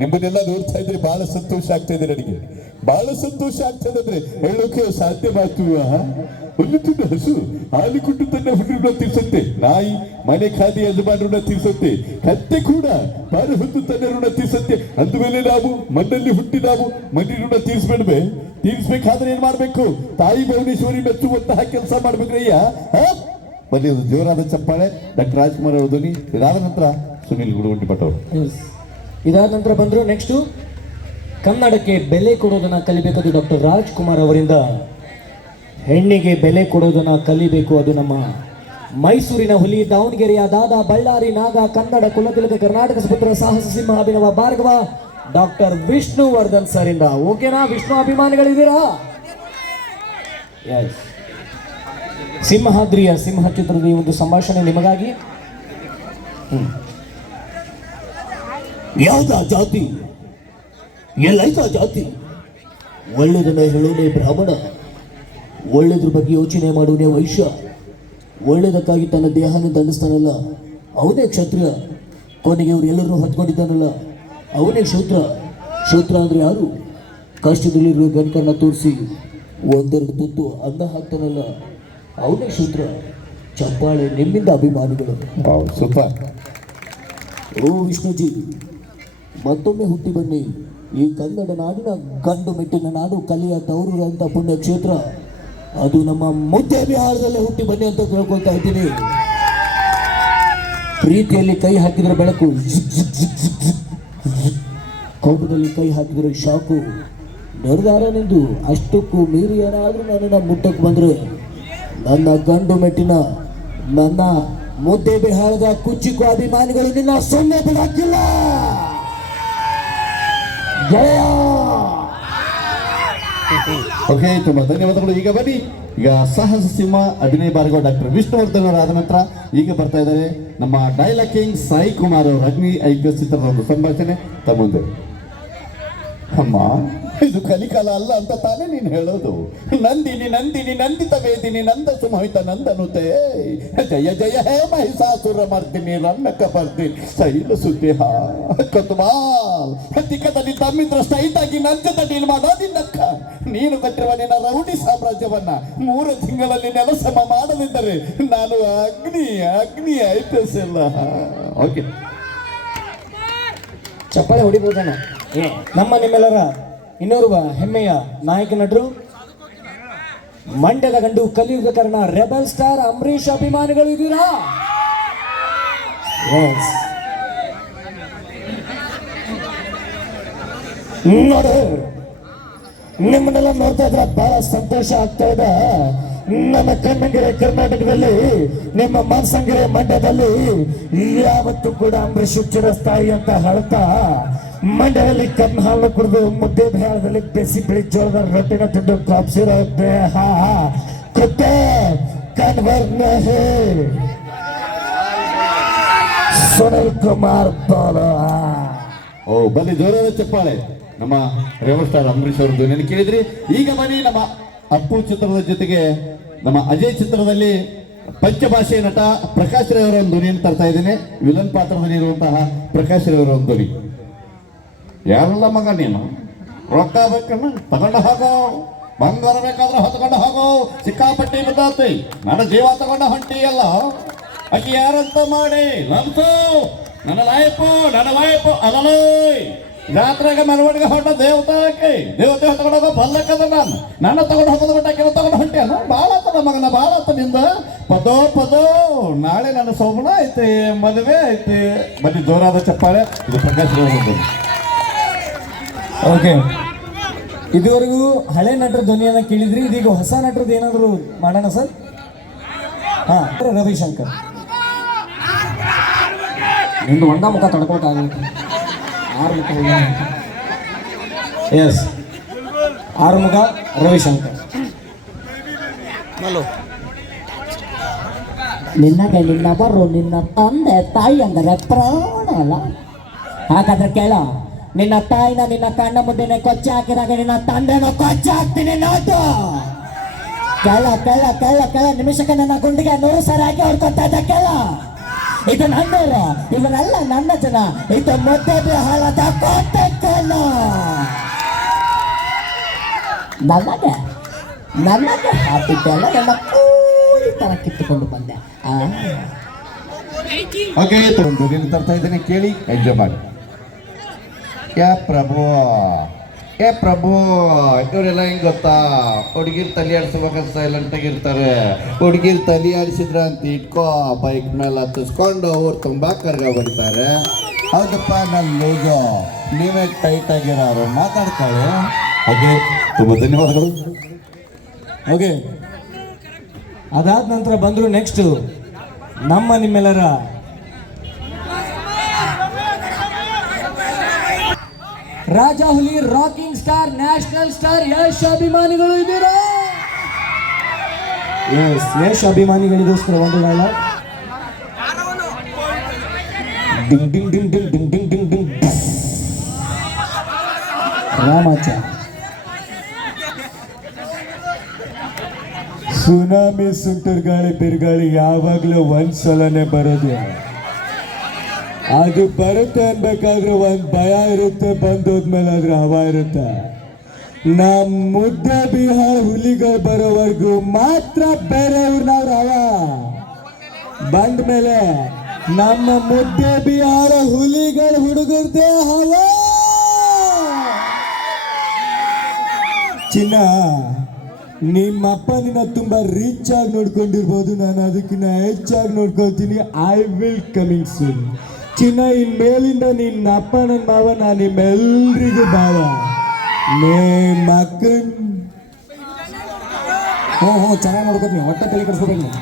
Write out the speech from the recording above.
ನಿಮ್ಮನ್ನೆಲ್ಲ ನೋಡ್ತಾ ಇದ್ರೆ ಬಹಳ ಸಂತೋಷ ಆಗ್ತಾ ಇದೆ ನನಗೆ. ಬಹಳ ಸಂತೋಷ ಆಗ್ತದೆ ಅಂದ್ರೆ ಹೇಳೋಕೆ ಸಾಧ್ಯವಾಗ್ತುವ ಒಂದು ತುಂಡು ಹಸು, ಹಾಲು ಕೊಟ್ಟು ತನ್ನ ಹುಡುಗರನ್ನ ತೀರ್ಸುತ್ತೆ. ನಾಯಿ, ಮನೆ ಖಾದಿ ಯಜಮಾನರನ್ನ ತೀರ್ಸುತ್ತೆ. ಕತ್ತೆ ಕೂಡ ಬಾರು ಹೊತ್ತು ತನ್ನ ಋಣ ತೀರ್ಸುತ್ತೆ. ಅಂದ ಮೇಲೆ ನಾವು ಮಣ್ಣಲ್ಲಿ ಹುಟ್ಟಿ ನಾವು ಮಣ್ಣಿನ ಋಣ ತೀರ್ಸ್ಬೇಡ್ವೆ. ತೀರ್ಸ್ಬೇಕಾದ್ರೆ ಏನ್ ಮಾಡ್ಬೇಕು? ತಾಯಿ ಭುವನೇಶ್ವರಿ ಮೆಚ್ಚುವಂತಹ ಕೆಲಸ ಮಾಡ್ಬೇಕ್ರಯ್ಯ? ಬನ್ನಿ ಜೋರಾದ ಚಪ್ಪಾಳೆ. ಡಾಕ್ಟರ್ ರಾಜ್ಕುಮಾರ್ ಅವರ ಧ್ವನಿ. ಇದಾದ ನಂತರ ಸುನೀಲ್ ಗುಡುಗುಂಟಿ ಭಟ್ ಅವರು. ಇದಾದ ನಂತರ ಬಂದರು ನೆಕ್ಸ್ಟು ಕನ್ನಡಕ್ಕೆ ಬೆಲೆ ಕೊಡೋದನ್ನು ಕಲಿಬೇಕದು ಡಾಕ್ಟರ್ ರಾಜ್ಕುಮಾರ್ ಅವರಿಂದ. ಹೆಣ್ಣಿಗೆ ಬೆಲೆ ಕೊಡೋದನ್ನು ಕಲಿಬೇಕು ಅದು ನಮ್ಮ ಮೈಸೂರಿನ ಹುಲಿ ದಾವಣಗೆರೆಯ ದಾದ ಬಳ್ಳಾರಿ ನಾಗ ಕನ್ನಡ ಕುಲತಿಲಕ ಕರ್ನಾಟಕ ಸುಪುತ್ರ ಸಾಹಸ ಸಿಂಹ ಅಭಿನವ ಭಾರ್ಗವ ಡಾಕ್ಟರ್ ವಿಷ್ಣುವರ್ಧನ್ ಸರ್ ಇಂದ ಓಕೆನಾ ವಿಷ್ಣು ಅಭಿಮಾನಿಗಳಿದ್ದೀರಾ? ಎಸ್ ಸಿಂಹಾದ್ರಿಯ ಸಿಂಹ ಚಿತ್ರದ ಈ ಒಂದು ಸಂಭಾಷಣೆ ನಿಮಗಾಗಿ. ಯಾವ್ದ ಜಾತಿ? ಎಲ್ಲೈತ ಜಾತಿ? ಒಳ್ಳೆದನ್ನ ಹೇಳೋನೇ ಬ್ರಾಹ್ಮಣ. ಒಳ್ಳೆಯದ್ರ ಬಗ್ಗೆ ಯೋಚನೆ ಮಾಡೋನೇ ವೈಶ್ಯ. ಒಳ್ಳೆದಕ್ಕಾಗಿ ತನ್ನ ದೇಹನ ದಂಡಿಸ್ತಾನಲ್ಲ. ಅವನೇ ಕ್ಷತ್ರಿಯ. ಕೊನೆಗೆ ಇವ್ರು ಎಲ್ಲರೂ ಹತ್ಕೊಂಡಿದ್ದಾನಲ್ಲ. ಅವನೇ ಶೂದ್ರ. ಶೂದ್ರ ಅಂದರೆ ಯಾರು? ಕಷ್ಟದಲ್ಲಿರುವ ಗಣಕನ್ನ ತೋರಿಸಿ ಒಂದೆರಡು ತುತ್ತು ಅನ್ನ ಹಾಕ್ತಾನಲ್ಲ. ಅವನೇ ಶೂದ್ರ. ಚಪ್ಪಾಳೆ ನಿಮ್ಮಿಂದ ಅಭಿಮಾನಿಗಳು. ಸೂಪರ್. ಓ ವಿಷ್ಣುಜಿ. ಮತ್ತೊಮ್ಮೆ ಹುಟ್ಟಿ ಬನ್ನಿ. ಈ ಕನ್ನಡ ನಾಡಿನ ಗಂಡು ಮೆಟ್ಟಿನ ನಾಡು ಕಲಿಯ ತವರು ಅಂತ ಪುಣ್ಯ ಕ್ಷೇತ್ರ ಅದು ನಮ್ಮ ಮುದ್ದೆ ಬಿಹಾರದಲ್ಲೇ ಹುಟ್ಟಿ ಬನ್ನಿ ಅಂತ ಕೇಳ್ಕೊಳ್ತಾ ಇದ್ದೀನಿ. ಪ್ರೀತಿಯಲ್ಲಿ ಕೈ ಹಾಕಿದ್ರೆ ಬೆಳಕು. ಕೋಪದಲ್ಲಿ ಕೈ ಹಾಕಿದ್ರೆ ಶಾಕು. ನಿರ್ಧಾರ ನಿಂದು ಅಷ್ಟಕ್ಕೂ ಮೀರಿ ಏನಾದರೂ ನನ್ನನ್ನು ಮುಟ್ಟಕ್ಕೆ ಬಂದ್ರೆ ನನ್ನ ಗಂಡು ಮೆಟ್ಟಿನ ನನ್ನ ಮುದ್ದೆ ಬಿಹಾರದ ಕುಚ್ಚಿಕು ಅಭಿಮಾನಿಗಳು ನಿನ್ನ ಸೊನ್ನೆ ಬಿಡಕ್ಕಿಲ್ಲ. ಜಯ ಓಕೆ ತುಂಬ ಧನ್ಯವಾದಗಳು. ಈಗ ಬನ್ನಿ. ಈಗ ಸಾಹಸ ಸಿಂಹ ಅಭಿನಯ ಭಾರ್ಗವ ಡಾಕ್ಟರ್ ವಿಷ್ಣುವರ್ಧನ್ ಆದ ನಂತರ ಈಗ ಬರ್ತಾ ಇದ್ದಾರೆ ನಮ್ಮ ಡೈಲಾಗ್ ಕಿಂಗ್ ಸಾಯಿ ಕುಮಾರ್ ಅವರು. ಅಗ್ನಿ ಐಕ್ಯ ಚಿತ್ರದ ಒಂದು ಸಂಭಾಷಣೆ. ತಮ್ಮ ಮುಂದೆ ಅಮ್ಮ. ಇದು ಕಲಿಕಾಲ ಅಲ್ಲ ಅಂತ ತಾನೇ ನೀನು ಹೇಳೋದು. ನಂದಿನಿ ನಂದಿನಿ ನಂದಿತ ವೇದಿನಿ ನಂದ ಸುಮೋಹಿತ ನಂದನುತೆ ಜಯ ಜಯ ಹೇ ಮಹಿಷಾಸುರ ಮರ್ದಿನಿ ರನ್ನಕ ಬರ್ದಿನಿ ಸೈಲ ಸುದ್ದಿ ಹಾ ಕತ್ಮಾಲ್. ತಮ್ಮಿದ್ರ ಸ್ಟೈಟಾಗಿ ನಂಜದ ಡೀಲ್ ಮಾಡೋ ನಿನ್ನಕ್ಕ ನೀನು ಕಟ್ಟಿರುವ ನಿನ್ನ ರೌಡಿ ಸಾಮ್ರಾಜ್ಯವನ್ನ ಮೂರು ತಿಂಗಳಲ್ಲಿ ನೆಲಸಮ ಮಾಡದಿದ್ದರೆ ನಾನು ಅಗ್ನಿ ಅಗ್ನಿ ಐಪಿಎಸ್ ಓಕೆ. ಚಪ್ಪಾಳೆ ಹೊಡಿಬೋದಣ್ಣ ನಮ್ಮ ನಿಮ್ಮೆಲ್ಲರ ಇನ್ನೋರ್ವ ಹೆಮ್ಮೆಯ ನಾಯಕ ನಟರು. ಮಂಡ್ಯದ ಗಂಡು ಕಲಿಯುಗ ಕರ್ಣ ರೆಬಲ್ ಸ್ಟಾರ್ ಅಂಬರೀಷ್ ಅಭಿಮಾನಿಗಳು ಇದ್ದೀರಾ. ನೋಡು, ನಿಮ್ಮನ್ನೆಲ್ಲ ನೋಡ್ತಾ ಇದ್ರೆ ಬಹಳ ಸಂತೋಷ ಆಗ್ತಾ ಇದೆ. ನಮ್ಮ ಕಣ್ಣಂಗಿರೆ ಕರ್ನಾಟಕದಲ್ಲಿ, ನಿಮ್ಮ ಮನ್ಸಂಗೆರೆ ಮಂಡ್ಯದಲ್ಲಿ ಯಾವತ್ತೂ ಕೂಡ ಅಂಬರೀಷ್ ಚಿರಸ್ಥಾಯಿ ಅಂತ ಹೇಳ್ತಾ ಮಂಡ್ಯದಲ್ಲಿ ಕಬ್ಬು ಹಾಲು ಕುಡಿದು ಮುದ್ದೆ ಬೇಳದಲ್ಲಿ ಬೇಸಿ ಬಿಳಿ ಜೋಳದ ರೊಟ್ಟಿನ ತಿಂದು ಕಾಪ್ಸಿರೋ ದೇಹ. ಕುತ್ತೆ ಕನ್ವರ್ನ ಸುನಿಲ್ ಕುಮಾರ್ ಓ, ಬನ್ನಿ, ಜೋರದ ಚಪ್ಪಾಳೆ. ನಮ್ಮ ರೇವರ್ ಸ್ಟಾರ್ ಅಂಬರೀಶ್ ಅವರದ್ದು ನೆನ ಕೇಳಿದ್ರಿ? ಈಗ ಬನ್ನಿ, ನಮ್ಮ ಅಪ್ಪು ಚಿತ್ರದ ಜೊತೆಗೆ ನಮ್ಮ ಅಜಯ್ ಚಿತ್ರದಲ್ಲಿ ಪಂಚಭಾಷೆ ನಟ ಪ್ರಕಾಶ್ ರೈ ಅವರ ಒಂದು ಧ್ವನಿಯನ್ನು ತರ್ತಾ ಇದ್ದೇನೆ. ವಿಲನ್ ಪಾತ್ರದಲ್ಲಿ ಇರುವಂತಹ ಪ್ರಕಾಶ್ ರೈ ಅವರ ಒಂದು ಧ್ವನಿ. ಯಾರಲ್ಲ ಮಗ ನೀನು? ರೊಕ್ಕ ಬೇಕನ್ನ ತಗೊಂಡು ಹೋಗೋ. ಬಂಗಾರ ಬೇಕಾದ್ರೆ ಹೊತ್ಕೊಂಡು ಹೋಗೋ. ಸಿಕ್ಕಾಪಟ್ಟಿ ಬಿದ್ದಾತಿ. ನನ್ನ ಜೀವ ತಗೊಂಡ ಹೊಂಟಿಯಲ್ಲ ಅಕ್ಕಿ ಯಾರಂತ ಮಾಡಿ? ನಂತು, ನನ್ನ ಲಾಯಪ್ಪು ನನ್ನ ಲಾಯಪ್ಪು ಅಲಲೇ ಜಾತ್ರೆಗೆ ಮೆರವಣಿಗೆ ಹೊಂಟ ದೇವತಾಕಿ ದೇವತೆ ಹೊತ್ಕೊಂಡು ಹೋಗೋ ಬಲ್ಲಕ್ಕದ ನಾನು. ನನ್ನ ತಗೊಂಡು ಹೋಗೋದು ಬಿಟ್ಟ ಕೆಲವು ತಗೊಂಡು ಹೊಂಟೇನು ಭಾಳ ಆತದ ಮಗನ ಭಾಳ ಆತ ನಿಂದ. ಪದೋ ಪದೋ, ನಾಳೆ ನನ್ನ ಸೋಮಣ ಐತೆ, ಮದುವೆ ಐತೆ. ಬನ್ನಿ, ಜೋರಾದ ಚಪ್ಪಾಳೆ. ಇದು ಪ್ರಕಾಶ್. ಓಕೆ ಇದುವರೆಗೂ ಹಳೆ ನಟರ ಧ್ವನಿಯನ್ನ ಕೇಳಿದ್ರಿ ಇದೀಗ ಹೊಸ ನಟರದ್ದು ಏನಾದರೂ ಮಾಡೋಣ ಸರ್? ಹಾಂ ರವಿಶಂಕರ್. ನಿಂದು ಒಂದ ಮುಖ ತಡ್ಕೊಳಕ್ಕಾಗುತ್ತೆ ಆರು ಮುಖ ಎಸ್ ಆರು ಮುಖ ರವಿಶಂಕರ್. ನಿನ್ನಗೆ ನಿನ್ನ ಬರು ನಿನ್ನ ತಂದೆ ತಾಯಿ ಅಂದರೆ ಪ್ರಾಣ ಅಲ್ಲ ಹಾಗಾದ್ರೆ ಕೇಳ. Nina taina nina kana mudene kocak ira nina tanda no kocak tini noto. Kala kala kala kala nimi shakana na kundika nuru saragi orko tada kala. Itu nanda ra, itu nalla nanda jana, itu mote be halata kote kala. Nanda ga, nanda ga, api kala nanda kuli tara kitu kondo. Oke, tunggu di entertainment ini Kelly, enjoy banget. ಯಾ ಪ್ರಭು ಏ ಪ್ರಭು ಇವರೆಲ್ಲ ಹೆಂಗ್ ಗೊತ್ತಾ? ಹುಡುಗಿರ್ ತಲೆ ಆಡಿಸ್ಬೇಕಾದ್ರೆ silent ಆಗಿರ್ತಾರೆ ಹುಡುಗಿರ್ ತಲೆ ಆಡಿಸಿದ್ರ ಅಂತ ಇಟ್ಕೋ ಬೈಕ್ ಮೇಲೆ ಹತ್ತಿಸ್ಕೊಂಡು ಅವ್ರು ತುಂಬಾ ಕರ್ಗ ಬರ್ತಾರೆ ಹೌದಪ್ಪ, ನಾನು ಲೂಜು ನೀವೇ ಟೈಟ್ ಆಗಿರೋರು ಮಾತಾಡ್ತಾಳೆ ಓಕೆ, ತುಂಬ ಧನ್ಯವಾದಗಳು. ಓಕೆ. ಅದಾದ ನಂತರ ಬಂದರು ನೆಕ್ಸ್ಟು ನಮ್ಮ ನಿಮ್ಮೆಲ್ಲರ Raja Huli rocking star national star Yash ಅಭಿಮಾನಿಗಳು ಇದ್ದೀರಾ ಎಸ್ ಯಶ್ ಅಭಿಮಾನಿಗಳಿಗೋಸ್ಕರ ಒಂದು dialogue ding ding ding ding ding ding ding ding Ramacharya tsunami ಸುಂಟರ್ ಗಾಳಿ ಬಿರುಗಾಳಿ ಯಾವಾಗಲೂ ಒಂದ್ ಸಲನೇ ಬರೋದು ಅದು ಬರುತ್ತೆ ಅನ್ಬೇಕಾದ್ರೆ ಒಂದ್ ಭಯ ಇರುತ್ತೆ, ಬಂದೋದ್ಮೇಲೆ ಆದ್ರೆ ಹವ ಇರುತ್ತೆ. ನಮ್ ಮುದ್ದೆ ಬಿಹಾರ ಹುಲಿಗಳು ಬರೋವರೆಗೂ ಮಾತ್ರ ಬೇರೆಯವ್ರನ್ನವ್ರ ಹವ. ಬಂದ ಮೇಲೆ ನಮ್ಮ ಮುದ್ದೆ ಬಿಹಾರ ಹುಲಿಗಳ ಹುಡುಗರ್ದೇ ಹವ. ಚಿನ್ನ ನಿಮ್ಮಪ್ಪ ನಿನ್ನ ತುಂಬಾ ರಿಚ್ ಆಗಿ ನೋಡ್ಕೊಂಡಿರ್ಬೋದು. ನಾನು ಅದಕ್ಕಿಂತ ಹೆಚ್ಚಾಗಿ ನೋಡ್ಕೊಳ್ತೀನಿ. ಐ ವಿಲ್ ಕಮಿಂಗ್ ಸೂನ್ ಚಿನ್ನ ಇನ್ ಮೇಲಿಂದ ನಿನ್ನ ಅಪ್ಪ ನನ್ನ ಮಾವ ನಾನು ನಿಮ್ಮೆಲ್ರಿಗೂ ಬಾವ ನಿಮ್ಮ ಅಕ್ಕನ್ ಹ್ಞೂ ಹ್ಞೂ ಚೆನ್ನಾಗಿ ನೋಡ್ಕೊತೀನಿ ಹೊಟ್ಟೆ ತಲೆ ಕೆಡಿಸ್ಕೋಬೇಕು